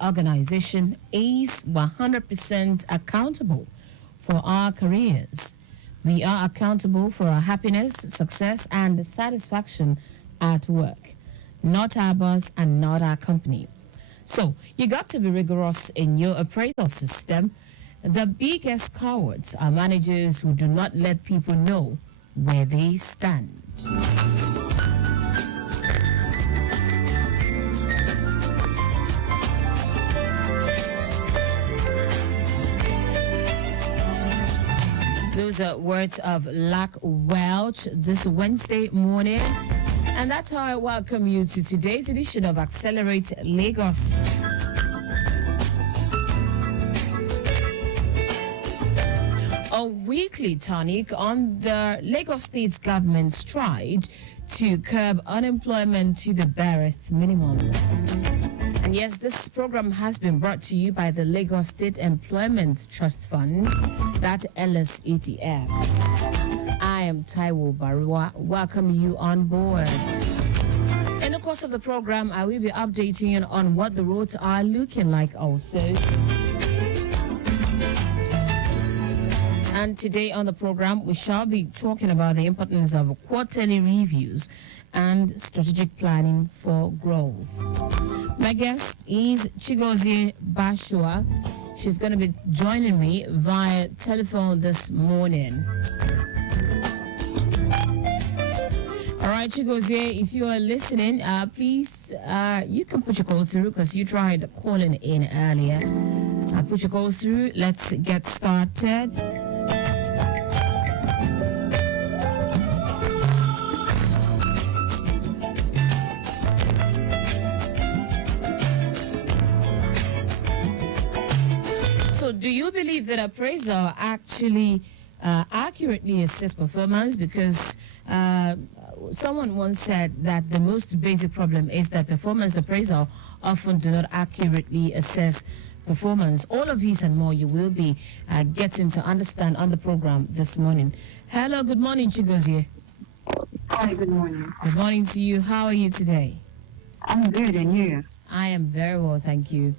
organization is 100% accountable for our careers. We are accountable for our happiness, success, and satisfaction at work, not our boss and not our company. So you got to be rigorous in your appraisal system. The biggest cowards are managers who do not let people know where they stand. Those are words of Lack Welch this Wednesday morning. And that's how I welcome you to today's edition of Accelerate Lagos. A weekly tonic on the Lagos State government's stride to curb unemployment to the barest minimum. And yes, this program has been brought to you by the Lagos State Employment Trust Fund, that LSETF. I am Taiwo Baruwa. Welcome you on board. In the course of the program, I will be updating you on what the roads are looking like also. And today on the program, we shall be talking about the importance of quarterly reviews and strategic planning for growth. My guest is Taiwo Baruwa. She's going to be joining me via telephone this morning. All right, Taiwo, if you are listening, please, you can put your calls through because you tried calling in earlier. Put your calls through. Let's get started. So do you believe that appraisal actually accurately assess performance? Because someone once said that the most basic problem is that performance appraisal often do not accurately assess performance. All of these and more you will be getting to understand on the program this morning. Hello, good morning, Taiwo. Hi, good morning. Good morning to you. How are you today? I'm good, and you? I am very well, thank you.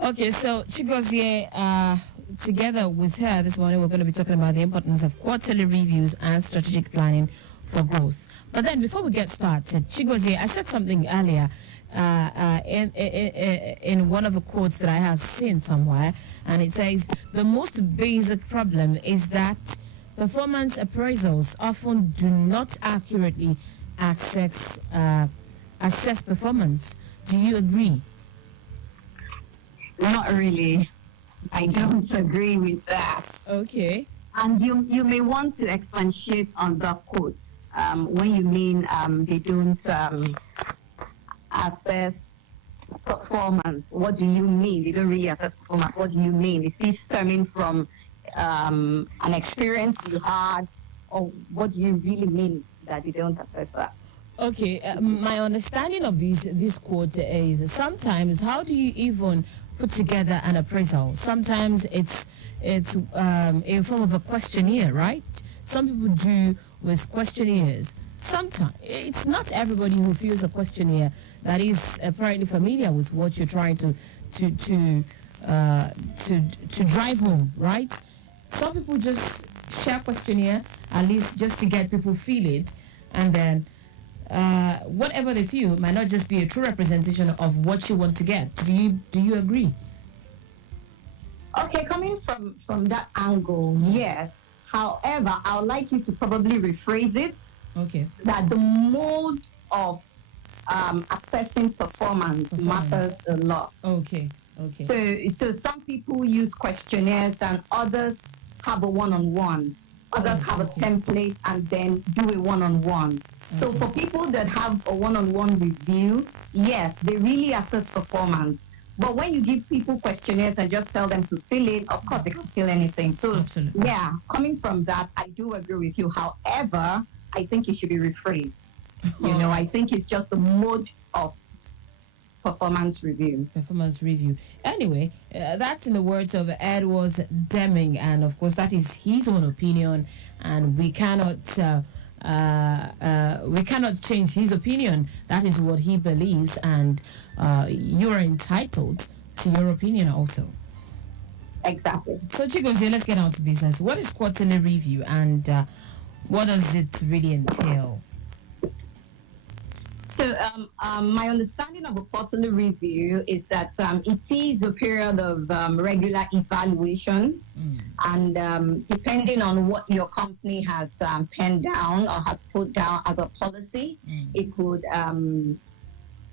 Okay, so Taiwo, together with her this morning, we're going to be talking about the importance of quarterly reviews and strategic planning for growth. But then, before we get started, Taiwo, I said something earlier in one of the quotes that I have seen somewhere, and it says the most basic problem is that performance appraisals often do not accurately assess performance. Do you agree? Not really. I don't agree with that. Okay. And you may want to expatiate on the quote when you mean they don't assess performance. What do you mean? They don't really assess performance. What do you mean? Is this stemming from an experience you had, or what do you really mean that they don't assess that? Okay, my understanding of this quote is sometimes how do you even put together an appraisal? Sometimes it's in form of a questionnaire, right? Some people do with questionnaires. Sometimes it's not everybody who fills a questionnaire that is apparently familiar with what you're trying to drive home, right? Some people just share questionnaire at least just to get people feel it, and then whatever they feel might not just be a true representation of what you want to get. Do you agree? Okay, coming from that angle, yes. However, I would like you to probably rephrase it. Okay. That the mode of assessing performance matters a lot. Okay. So some people use questionnaires and others have a one-on-one. Others have a template and then do a one-on-one. So for people that have a one-on-one review, yes, they really assess performance. But when you give people questionnaires and just tell them to fill in, of course they can fill anything. So absolutely. Yeah, coming from that, I do agree with you. However, I think it should be rephrased. I think it's just the mode of performance review. Anyway, that's in the words of Edward Deming, and of course that is his own opinion, and we cannot we cannot change his opinion. That is what he believes, and you are entitled to your opinion also. Exactly. So, Chigozie, let's get on to business. What is quarterly review, and what does it really entail? So, my understanding of a quarterly review is that it is a period of regular evaluation, and depending on what your company has penned down or has put down as a policy, it could,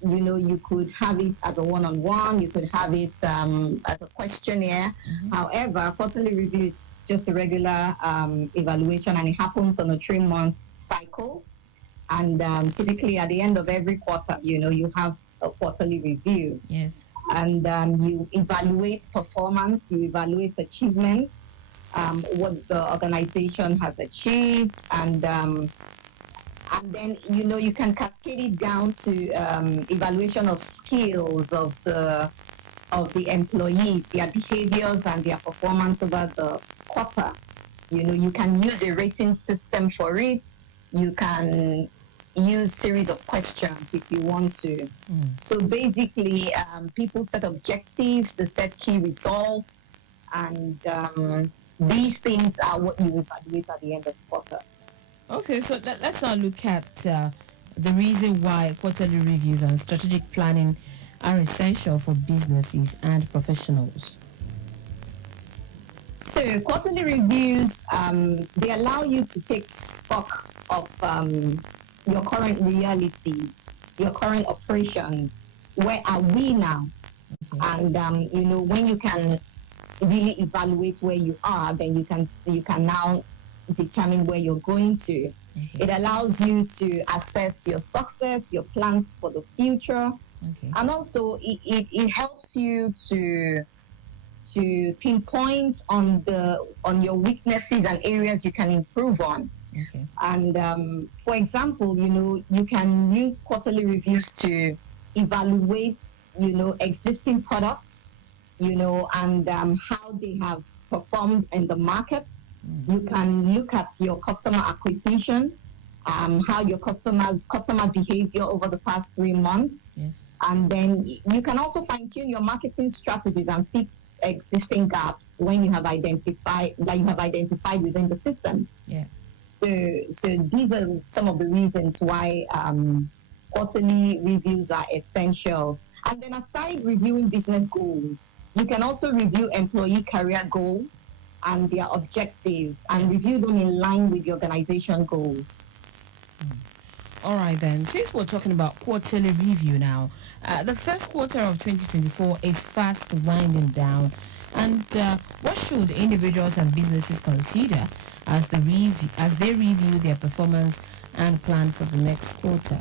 you could have it as a one-on-one, you could have it as a questionnaire. However, quarterly review is just a regular evaluation, and it happens on a 3-month cycle. And typically at the end of every quarter, you have a quarterly review. Yes. And you evaluate performance, you evaluate achievement, what the organization has achieved, and then you can cascade it down to evaluation of skills of the employees, their behaviors and their performance over the quarter. You can use a rating system for it. You can use series of questions if you want to. So basically, people set objectives, they set key results, and these things are what you evaluate at the end of the quarter. Okay, so let's now look at the reason why quarterly reviews and strategic planning are essential for businesses and professionals. So quarterly reviews, they allow you to take stock of your current reality, your current operations. Where are we now? And when you can really evaluate where you are, then you can now determine where you're going to. It allows you to assess your success, your plans for the future, and also it helps you to pinpoint on your weaknesses and areas you can improve on. And for example, you can use quarterly reviews to evaluate, existing products, and how they have performed in the market. You can look at your customer acquisition, how your customer behavior over the past 3 months. Yes. And then you can also fine-tune your marketing strategies and fix existing gaps when you have identified within the system. Yeah. So these are some of the reasons why quarterly reviews are essential. And then aside reviewing business goals, you can also review employee career goals and their objectives and review them in line with the organization goals. All right then, since we're talking about quarterly review now, the first quarter of 2024 is fast winding down. And what should individuals and businesses consider as they review their performance and plan for the next quarter?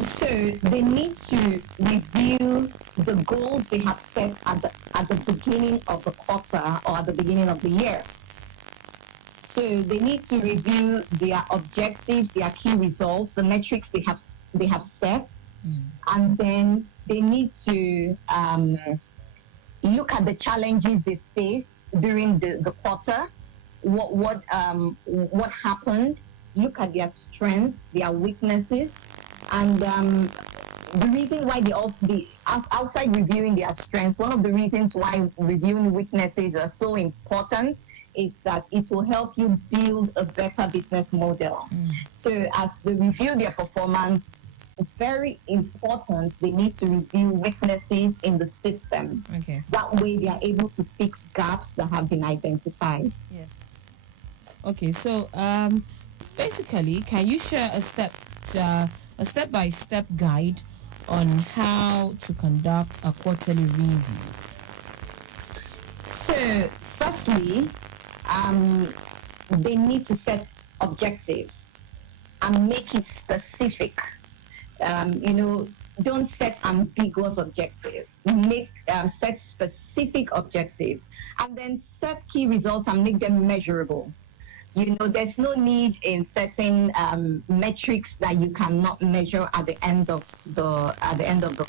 So they need to review the goals they have set at the beginning of the quarter or at the beginning of the year. So they need to review their objectives, their key results, the metrics they have set, and then they need to look at the challenges they faced during the quarter. What happened? Look at their strengths, their weaknesses, and the reason why outside reviewing their strengths, one of the reasons why reviewing weaknesses are so important is that it will help you build a better business model. So as they review their performance, it's very important they need to review weaknesses in the system. That way they are able to fix gaps that have been identified. Yes. Okay, so basically, can you share a step-by-step guide on how to conduct a quarterly review? So, firstly, they need to set objectives and make it specific. Don't set ambiguous objectives. Set specific objectives, and then set key results and make them measurable. There's no need in setting metrics that you cannot measure at the end of the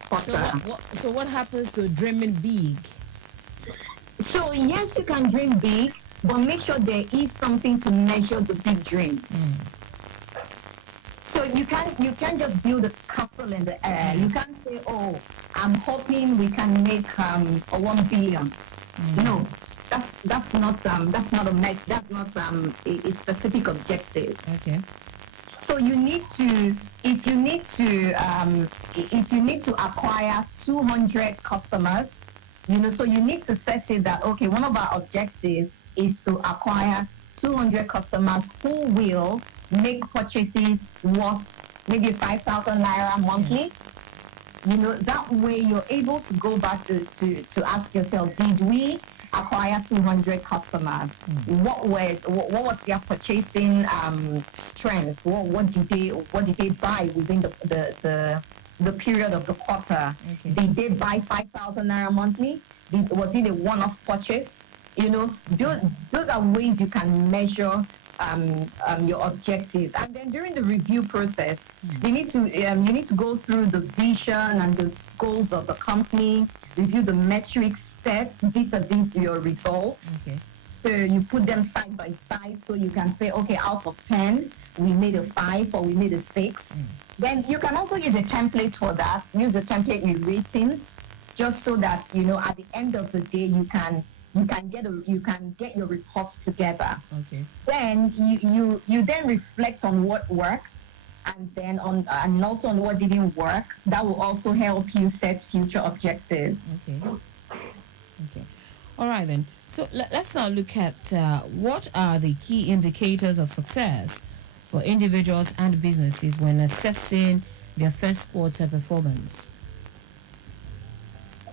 quarter. So what happens to dreaming big? So yes, you can dream big, but make sure there is something to measure the big dream. So you can't just build a castle in the air. You can't say, oh, I'm hoping we can make a 1 billion. No, that's not a specific objective. Okay. So you need to, if you need to acquire 200 customers, so you need to set it that, okay, one of our objectives is to acquire 200 customers who will make purchases worth maybe 5,000 naira monthly. Yes. That way you're able to go back to ask yourself, did we acquire 200 customers? What was their purchasing strength? What did they buy within the period of the quarter? Okay. Did they buy 5,000 naira monthly? Was it a one-off purchase? Those are ways you can measure your objectives. And then during the review process, you need to go through the vision and the goals of the company, review the metrics set vis-a-vis your results. Okay. So you put them side by side so you can say, okay, out of 10, we made a 5 or we made a 6. Then you can also use a template for that. Use a template with ratings, just so that at the end of the day you can get your reports together. Okay. Then you then reflect on what worked, and also on what didn't work. That will also help you set future objectives. Okay. All right then. So let's now look at what are the key indicators of success for individuals and businesses when assessing their first quarter performance.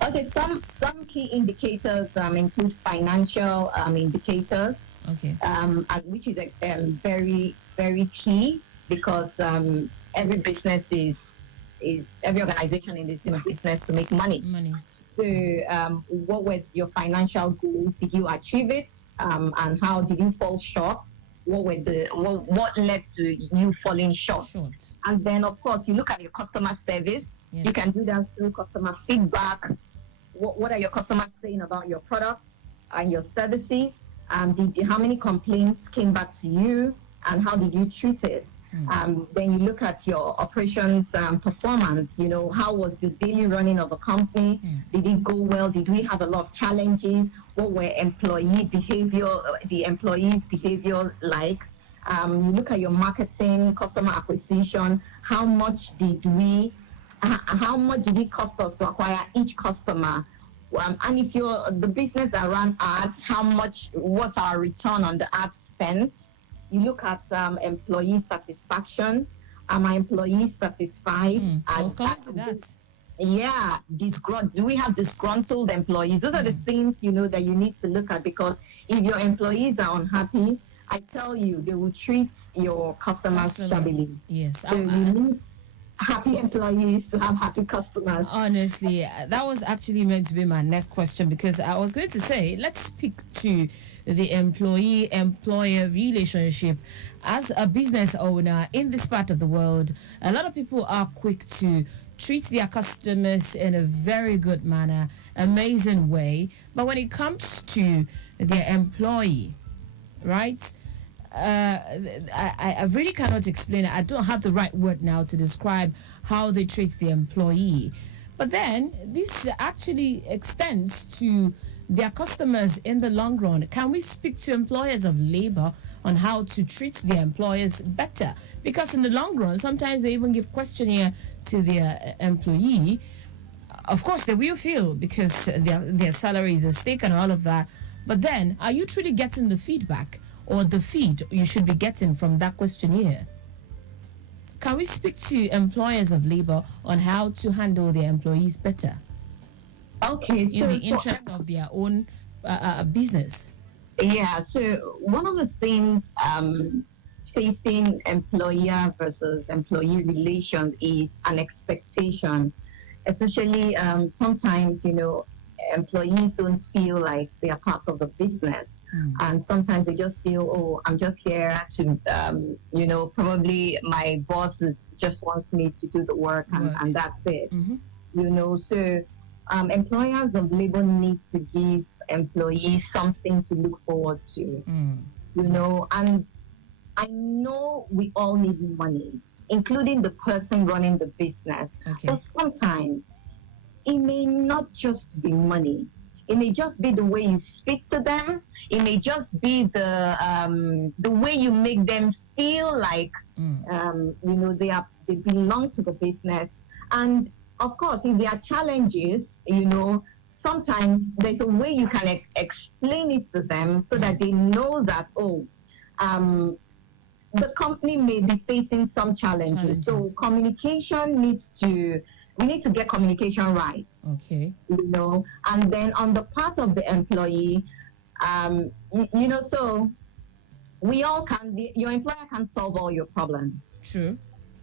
Okay, some key indicators include financial indicators, which is very, very key, because every business every organization is in business to make money. So what were your financial goals? Did you achieve it? And how did you fall short? What led to you falling short? And then, of course, you look at your customer service. Yes. You can do that through customer feedback. What are your customers saying about your products and your services? How many complaints came back to you, and how did you treat it? Then you look at your operations performance. How was the daily running of a company? Did it go well? Did we have a lot of challenges? What were the employees' behavior like? You look at your marketing, customer acquisition. How much did it cost us to acquire each customer? And if you're the business that ran ads, what's our return on the ad spent? You look at employee satisfaction. Are my employees satisfied? I was coming to that. Yeah, do we have disgruntled employees? Those are the things that you need to look at, because if your employees are unhappy, I tell you, they will treat your customers shabbily. Yes. So you need happy employees to have happy customers. Honestly, that was actually meant to be my next question, because I was going to say, let's speak to the employee-employer relationship. As a business owner in this part of the world, a lot of people are quick to treat their customers in a very good manner, amazing way. But when it comes to their employee, right? I really cannot explain it. I don't have the right word now to describe how they treat the employee. But then this actually extends to their customers in the long run. Can we speak to employers of labor on how to treat their employers better? Because in the long run, sometimes they even give questionnaire to their employee. Of course, they will feel, because their salary is at stake and all of that. But then, are you truly getting the feedback or the feed you should be getting from that questionnaire? Can we speak to employers of labor on how to handle their employees better? Okay, so in the interest of their own business. Yeah, so one of the things facing employer versus employee relations is an expectation. Especially sometimes, employees don't feel like they are part of the business. And sometimes they just feel, oh, I'm just here to, probably my boss just wants me to do the work and that's it. So employers of labor need to give employees something to look forward to, and I know we all need money, including the person running the business. Okay. But sometimes it may not just be money. It may just be the way you speak to them. It may just be the way you make them feel like they belong to the business. And of course, if there are challenges, sometimes there's a way you can explain it to them so that they know that the company may be facing some challenges. So we need to get communication right. Okay. And then on the part of the employee, so your employer can't solve all your problems. True.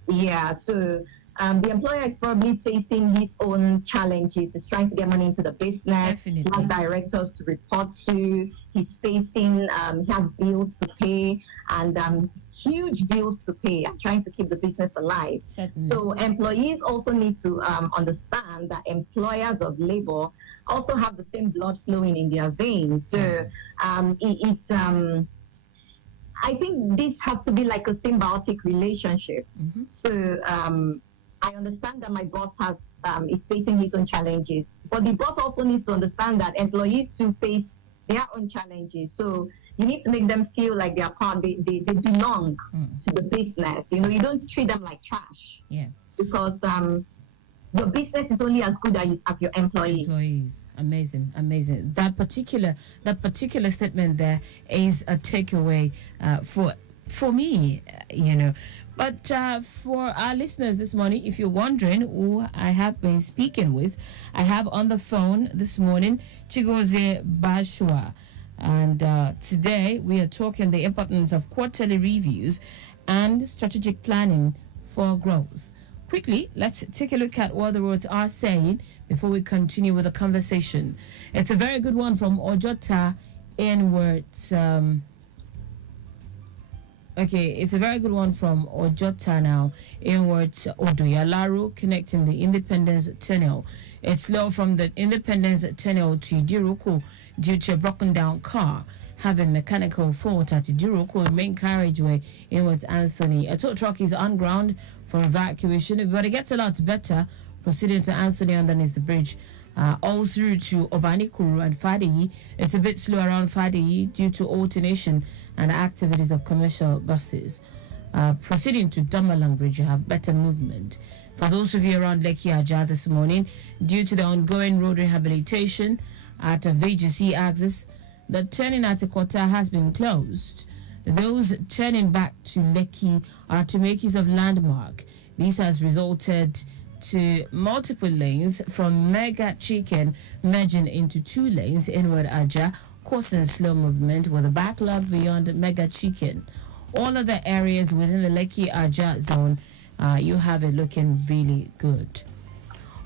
Yeah, so the employer is probably facing his own challenges. He's trying to get money into the business. Definitely. He has directors to report to. He's facing, he has bills to pay and huge bills to pay and trying to keep the business alive. Certainly. So employees also need to understand that employers of labor also have the same blood flowing in their veins. So I think this has to be like a symbiotic relationship. Mm-hmm. So I understand that my boss is facing his own challenges, but the boss also needs to understand that employees too face their own challenges. So you need to make them feel like they are part, they belong to the business. You don't treat them like trash. Yeah. Because your business is only as good as your employees. Amazing. That particular statement there is a takeaway for me, But for our listeners this morning, if you're wondering who I have been speaking with, I have on the phone this morning Taiwo Baruwa. And today we are talking the importance of quarterly reviews and strategic planning for growth. Quickly, let's take a look at what the words are saying before we continue with the conversation. It's a very good one from Ojota in words. It's a very good one from Ojota now in words Odoyalaro connecting the Independence Tunnel. It's low from the Independence Tunnel to Idiroko due to a broken down car having mechanical fault at Idiroko main carriageway in words Anthony. A tow truck is on ground for evacuation, but it gets a lot better proceeding to Anthony underneath the bridge. All through to Obanikuru and Fadeyi. It's a bit slow around Fadeyi due to alternation and activities of commercial buses. Proceeding to Damalang Bridge, you have better movement. For those of you around Lekki Aja this morning, due to the ongoing road rehabilitation at a VGC axis, the turning at Ikota has been closed. Those turning back to Lekki are to make use of landmark. This has resulted to multiple lanes from Mega Chicken merging into 2 lanes inward Aja, causing slow movement with a backlog beyond Mega Chicken. All other areas within the Lekki Aja zone, you have it looking really good.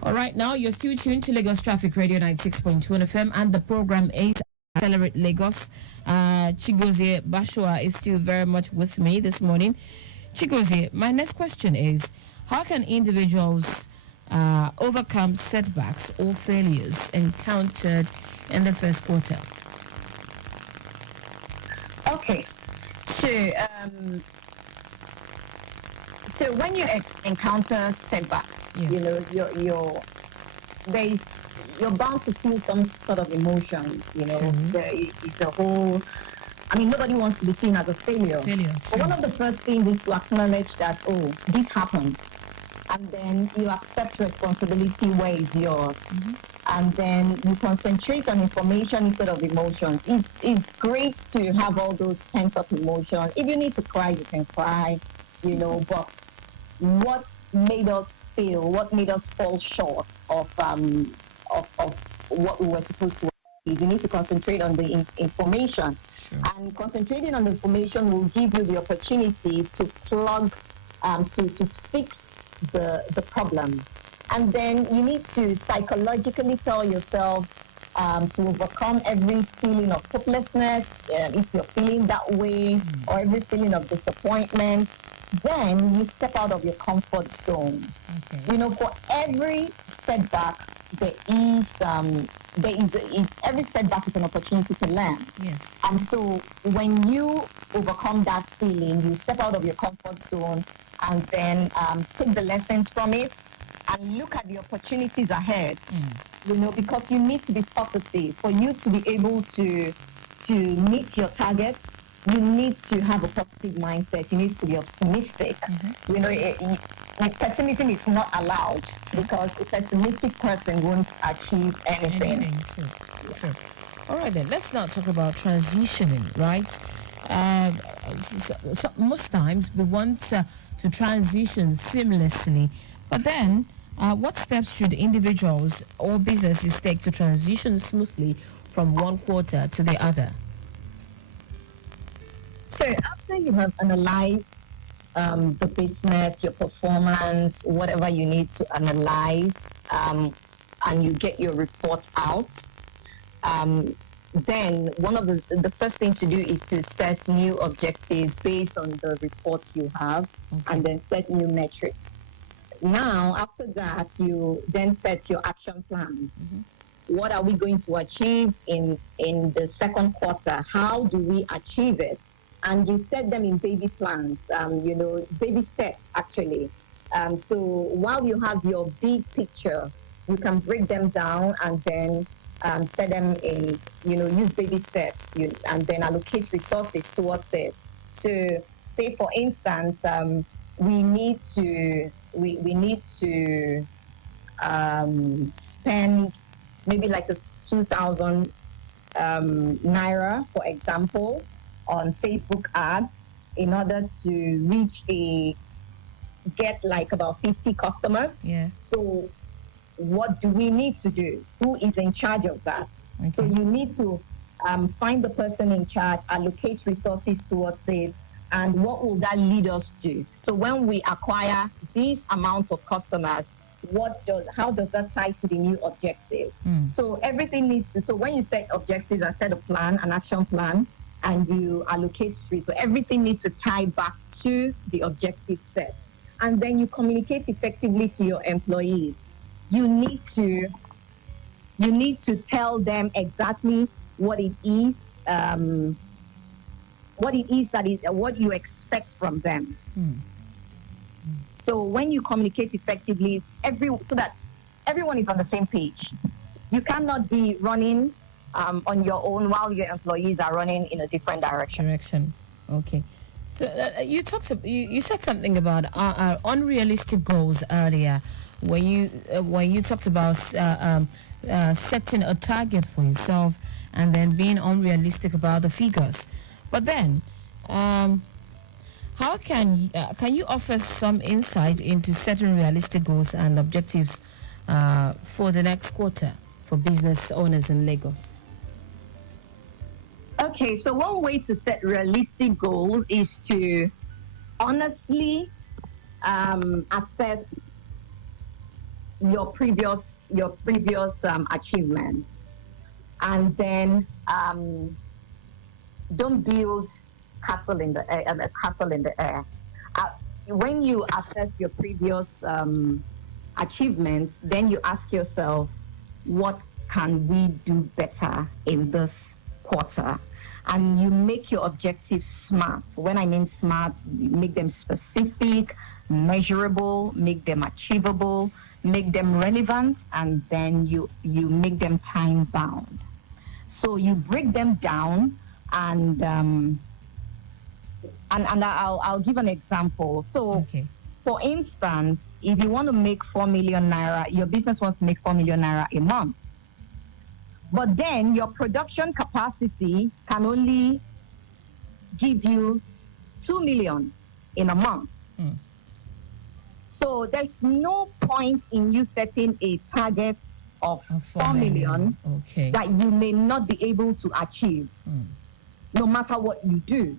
All right, now you're still tuned to Lagos Traffic Radio 96.1 FM and the program 8 Accelerate Lagos. Taiwo Baruwa is still very much with me this morning. Taiwo, my next question is, how can individuals overcome setbacks or failures encountered in the first quarter? Okay, so when you encounter setbacks, yes, you're bound to feel some sort of emotion. It's a whole. I mean, nobody wants to be seen as a failure. But one of the first things is to acknowledge that, this happened. And then you accept responsibility where it's yours. Mm-hmm. And then you concentrate on information instead of emotions. It's great to have all those pent-up emotions. If you need to cry, you can cry, but what made us fail, what made us fall short of what we were supposed to achieve, you need to concentrate on the information. Sure. And concentrating on the information will give you the opportunity to plug, to fix the problem. And then you need to psychologically tell yourself to overcome every feeling of hopelessness, if you're feeling that way, or every feeling of disappointment. Then you step out of your comfort zone. Okay. For every setback, every setback is an opportunity to learn. Yes. And so when you overcome that feeling, you step out of your comfort zone and then take the lessons from it and look at the opportunities ahead. Because you need to be positive. For you to be able to meet your targets, you need to have a positive mindset. You need to be optimistic. Pessimism is not allowed because a pessimistic person won't achieve anything. True. All right, then. Let's now talk about transitioning, right? So most times we want to transition seamlessly, but then what steps should individuals or businesses take to transition smoothly from one quarter to the other? So after you have analyzed the business, your performance, whatever you need to analyze, and you get your report out, then one of the first thing to do is to set new objectives based on the reports you have, and then set new metrics. Now, after that, you then set your action plans. What are we going to achieve in the second quarter? How do we achieve it? And you set them in baby plans, baby steps, actually. So while you have your big picture, you can break them down and then set them in, use baby steps, and then allocate resources towards it. So say, for instance, we need to spend maybe like a 2,000 naira, for example, on Facebook ads in order to get like about 50 customers. Yeah. So what do we need to do? Who is in charge of that? Okay. So you need to find the person in charge, allocate resources towards it, and what will that lead us to? So when we acquire these amounts of customers, how does that tie to the new objective? So everything needs to, so when you set objectives and set a plan, an action plan, and you allocate trees, so everything needs to tie back to the objective set. And then you communicate effectively to your employees. You need to tell them exactly what it is what you expect from them. So when you communicate effectively, so that everyone is on the same page. You cannot be running on your own while your employees are running in a different direction. Okay. So you said something about unrealistic goals earlier when you talked about setting a target for yourself and then being unrealistic about the figures. But then, how can you offer some insight into setting realistic goals and objectives for the next quarter for business owners in Lagos? Okay, so one way to set realistic goals is to honestly assess your previous achievements, and then don't build castle in the air. When you assess your previous achievements, then you ask yourself, what can we do better in this quarter? And you make your objectives smart. When I mean smart, you make them specific, measurable, make them achievable, make them relevant, and then you make them time bound. So you break them down, and I'll give an example. So, for instance, if you want to make 4 million naira, your business wants to make 4 million naira a month. But then your production capacity can only give you 2 million in a month. So there's no point in you setting a target of 4 million that you may not be able to achieve, no matter what you do,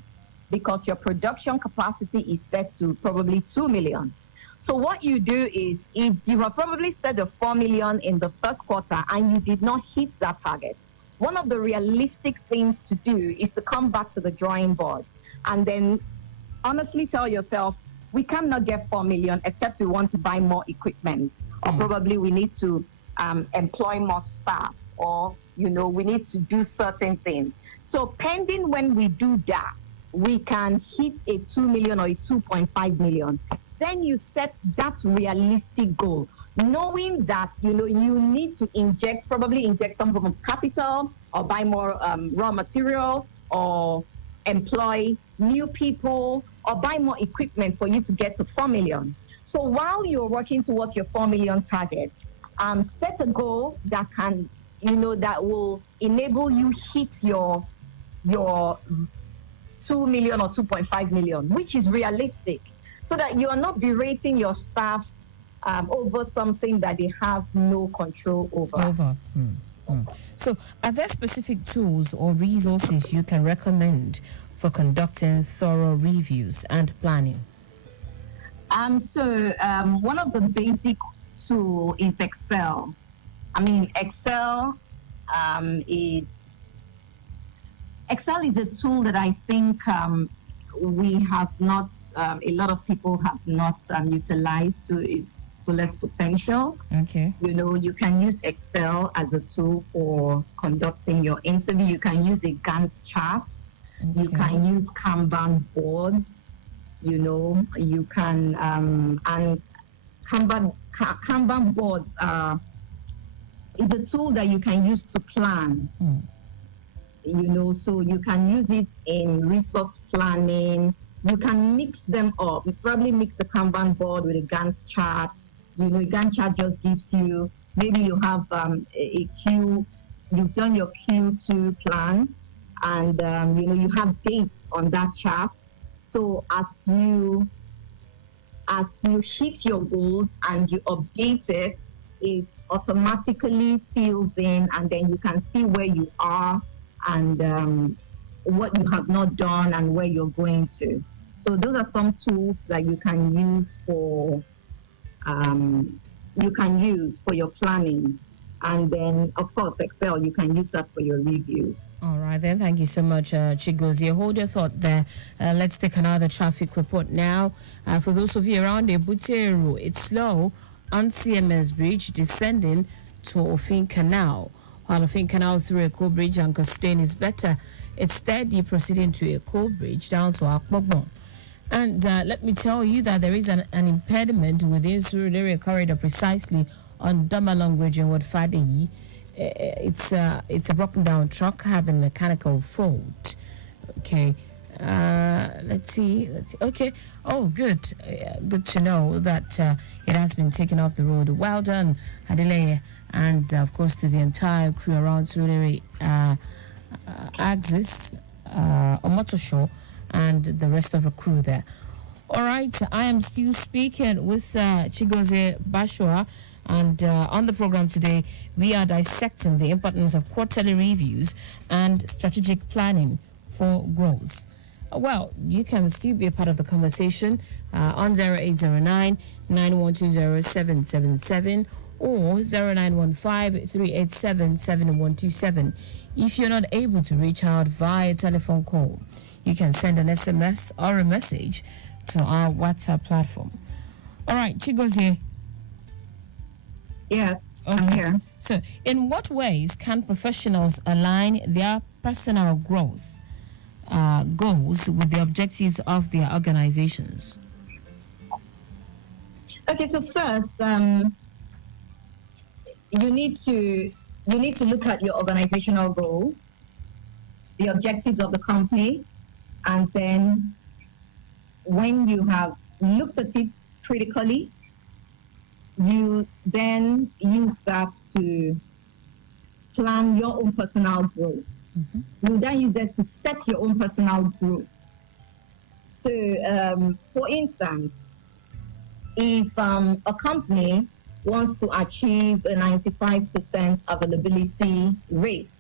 because your production capacity is set to probably 2 million. So what you do is, if you have probably set the 4 million in the first quarter and you did not hit that target, one of the realistic things to do is to come back to the drawing board and then honestly tell yourself, we cannot get 4 million except we want to buy more equipment, or probably we need to employ more staff, or we need to do certain things. So pending when we do that, we can hit a 2 million or a 2.5 million. Then you set that realistic goal, knowing that you need to probably inject some form of capital, or buy more raw material, or employ new people, or buy more equipment for you to get to 4 million. So while you're working towards your 4 million target, set a goal that can, that will enable you hit your 2 million or 2.5 million, which is realistic, so that you are not berating your staff over something that they have no control over. So, are there specific tools or resources you can recommend for conducting thorough reviews and planning? One of the basic tools is Excel. Excel is a tool that I think we have not, a lot of people have not utilized to its fullest potential. Okay. You can use Excel as a tool for conducting your interview. You can use a Gantt chart. Okay. You can use Kanban boards. You can, and Kanban boards is a tool that you can use to plan. So you can use it in resource planning. You can mix them up. You probably mix the Kanban board with a Gantt chart. A Gantt chart just gives you, maybe you have a Q, you've done your Q2 plan, and you have dates on that chart. So as you hit your goals and you update it, it automatically fills in, and then you can see where you are and what you have not done and where you're going to. So those are some tools that you can use for your planning. And then, of course, Excel, you can use that for your reviews. All right, then. Thank you so much, Chigozie. Hold your thought there. Let's take another traffic report now. For those of you around Ebuteru, it's slow on CMS Bridge descending to Ofin Canal. While Ofin Canal through Eko Bridge and Costain is better, it's steady proceeding to Eko Bridge down to Akpogbon. And let me tell you that there is an impediment within Surulere corridor, precisely on Damalong Bridge in Wadfadeyi. It's a broken down truck having mechanical fault. Okay. Let's see. Okay. Oh, good. Good to know that it has been taken off the road. Well done, Adelaide, and of course to the entire crew around Surulere Axis, Omotosho, and the rest of the crew there. All right. I am still speaking with Chigozie Baruwa. And on the program today, we are dissecting the importance of quarterly reviews and strategic planning for growth. Well, you can still be a part of the conversation on 0809 9120 777 or 0915 387 7127. If you're not able to reach out via telephone call, you can send an SMS or a message to our WhatsApp platform. All right, Chigozie. Yes, okay. I'm here. So, in what ways can professionals align their personal growth goals with the objectives of their organizations? Okay, so first, you need to look at your organizational goal, the objectives of the company, and then when you have looked at it critically, you then use that to plan your own personal growth. Mm-hmm. You then use that to set your own personal growth. So, for instance, if a company wants to achieve a 95% availability rate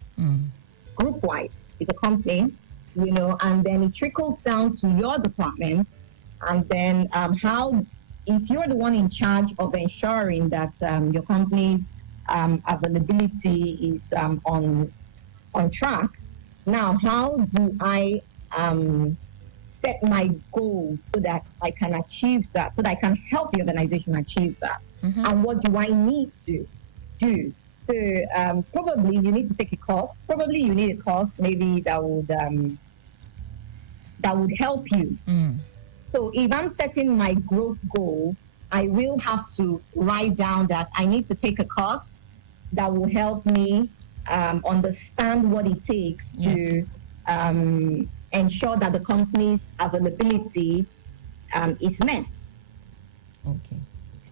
group-wide with a company, and then it trickles down to your department, and then if you're the one in charge of ensuring that your company's availability is on track, now how do I set my goals so that I can achieve that, so that I can help the organization achieve that? Mm-hmm. And what do I need to do. So probably you need to take a course. Probably you need a course maybe that would help you. So if I'm setting my growth goal, I will have to write down that I need to take a course that will help me understand what it takes to ensure that the company's availability is met. Okay.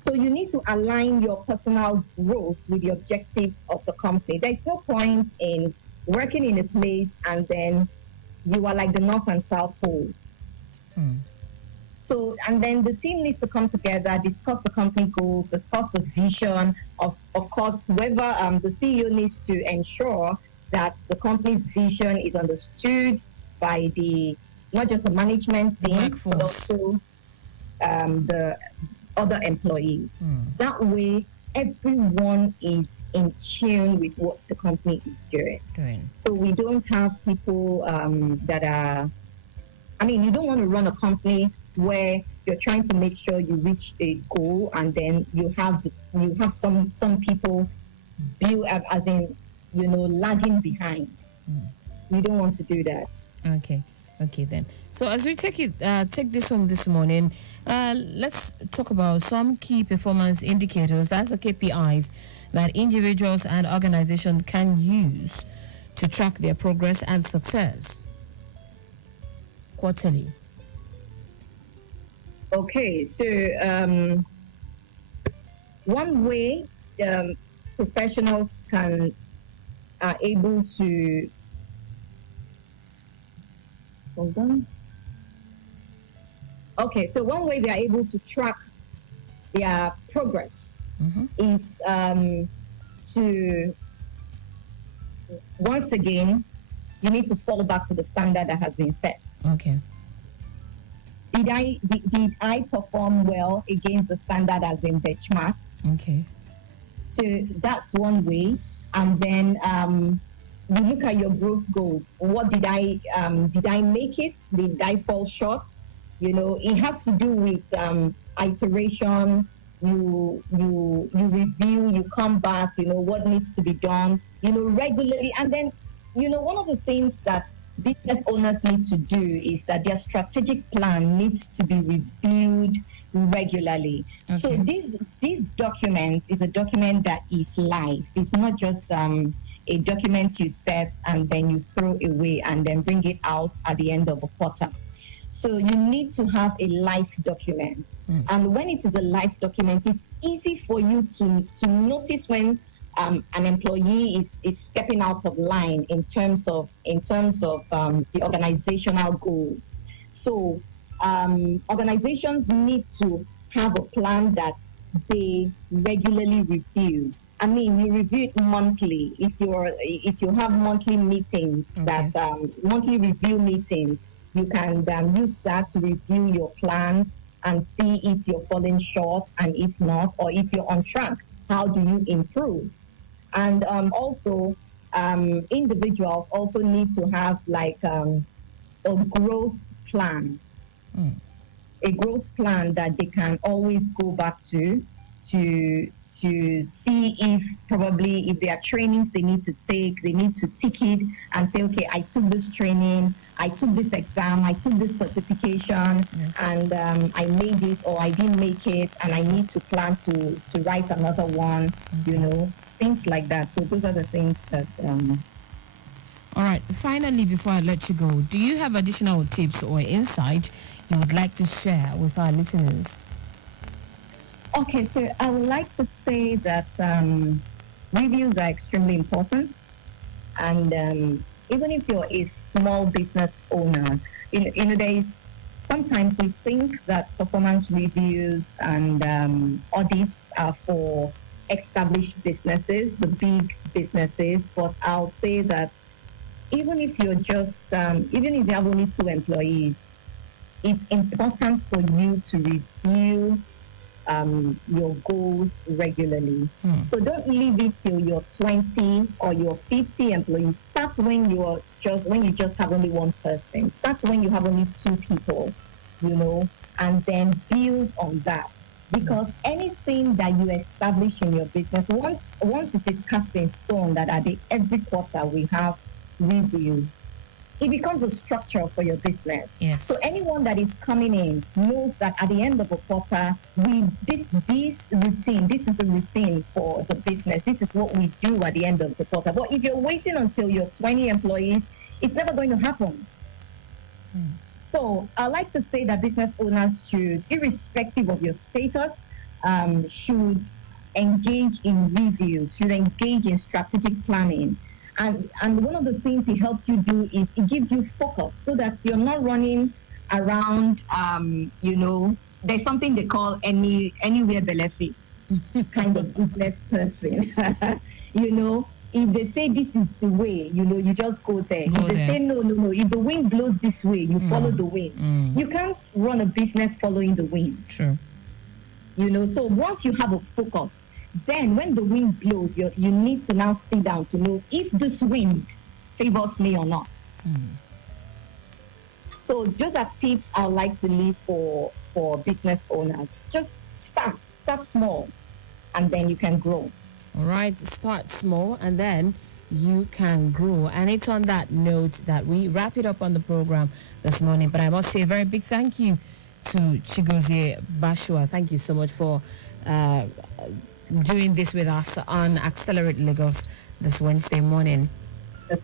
So you need to align your personal growth with the objectives of the company. There's no point in working in a place and then you are like the North and South Pole. So, and then the team needs to come together, discuss the company goals, discuss the vision. Of course, whoever the CEO needs to ensure that the company's vision is understood by the not just the management team, but also the other employees. That way, everyone is in tune with what the company is doing. So we don't have people that are, I mean, you don't want to run a company where you're trying to make sure you reach a goal and then you have some people build as in, you know, lagging behind. We don't want to do that. Okay then. So as we take this home this morning, let's talk about some key performance indicators. That's the KPIs that individuals and organizations can use to track their progress and success quarterly. Okay, so one way professionals are able to hold on. Okay, so one way they are able to track their progress is to once again you need to fall back to the standard that has been set. Okay. Did I perform well against the standard that has been benchmarked? Okay. So that's one way. And then you look at your growth goals. What did I make it? Did I fall short? You know, it has to do with iteration. You review, you come back, you know, what needs to be done, you know, regularly. And then, you know, one of the things that business owners need to do is that their strategic plan needs to be reviewed regularly. Okay. So this document is a document that is live. It's not just a document you set and then you throw away and then bring it out at the end of a quarter. So you need to have a live document. And when it is a live document, it's easy for you to notice when an employee is stepping out of line in terms of the organizational goals. So organizations need to have a plan that they regularly review. I mean, you review it monthly. If you have monthly meetings, that monthly review meetings, you can use that to review your plans and see if you're falling short, and if not, or if you're on track, how do you improve? And also, individuals also need to have like a growth plan, a growth plan that they can always go back to see if probably if there are trainings they need to take, they need to tick it and say, okay, I took this training, I took this exam, I took this certification, and I made it or I didn't make it, and I need to plan to write another one, you know, things like that. So those are the things that... All right, finally, before I let you go, do you have additional tips or insight you would like to share with our listeners? Okay, so I would like to say that reviews are extremely important. And even if you're a small business owner, you know, sometimes we think that performance reviews and audits are for established businesses, the big businesses. But I'll say that even if you're just, even if you have only 2 employees, it's important for you to review your goals regularly. So don't leave it till you're 20 or you're 50 employees. Start when you just have only 1 person. Start when you have only 2 people, you know, and then build on that. Because anything that you establish in your business, once it is cast in stone that every quarter we have reviews, it becomes a structure for your business. Yes. So anyone that is coming in knows that at the end of a quarter, this routine, this is the routine for the business. This is what we do at the end of the quarter. But if you're waiting until you're 20 employees, it's never going to happen. So I like to say that business owners should, irrespective of your status, should engage in reviews, should engage in strategic planning. And one of the things it helps you do is it gives you focus so that you're not running around, there's something they call anywhere belefice kind of business person. If they say this is the way, you just go there. If they say no, if the wind blows this way, you follow the wind. You can't run a business following the wind. True. So once you have a focus, then when the wind blows, you need to now sit down to know if this wind favors me or not. So those are tips I would like to leave for business owners. Just start small, and then you can grow. All right, start small and then you can grow. And it's on that note that we wrap it up on the program this morning. But I must say a very big thank you to Chigozie Baruwa. Thank you so much for doing this with us on Accelerate Lagos this Wednesday morning.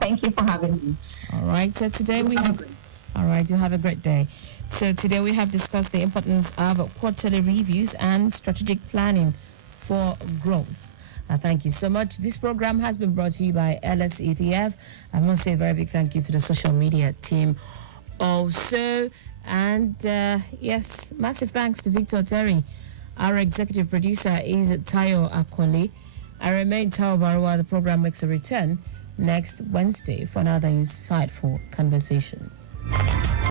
Thank you for having me. All right, so today we have... All right, you have a great day. So today we have discussed the importance of quarterly reviews and strategic planning for growth. Thank you so much. This program has been brought to you by LSETF. I must say a very big thank you to the social media team also. And yes, massive thanks to Victor Terry. Our executive producer is Taiwo Baruwa. I remain Taiwo Baruwa. The program makes a return next Wednesday for another insightful conversation.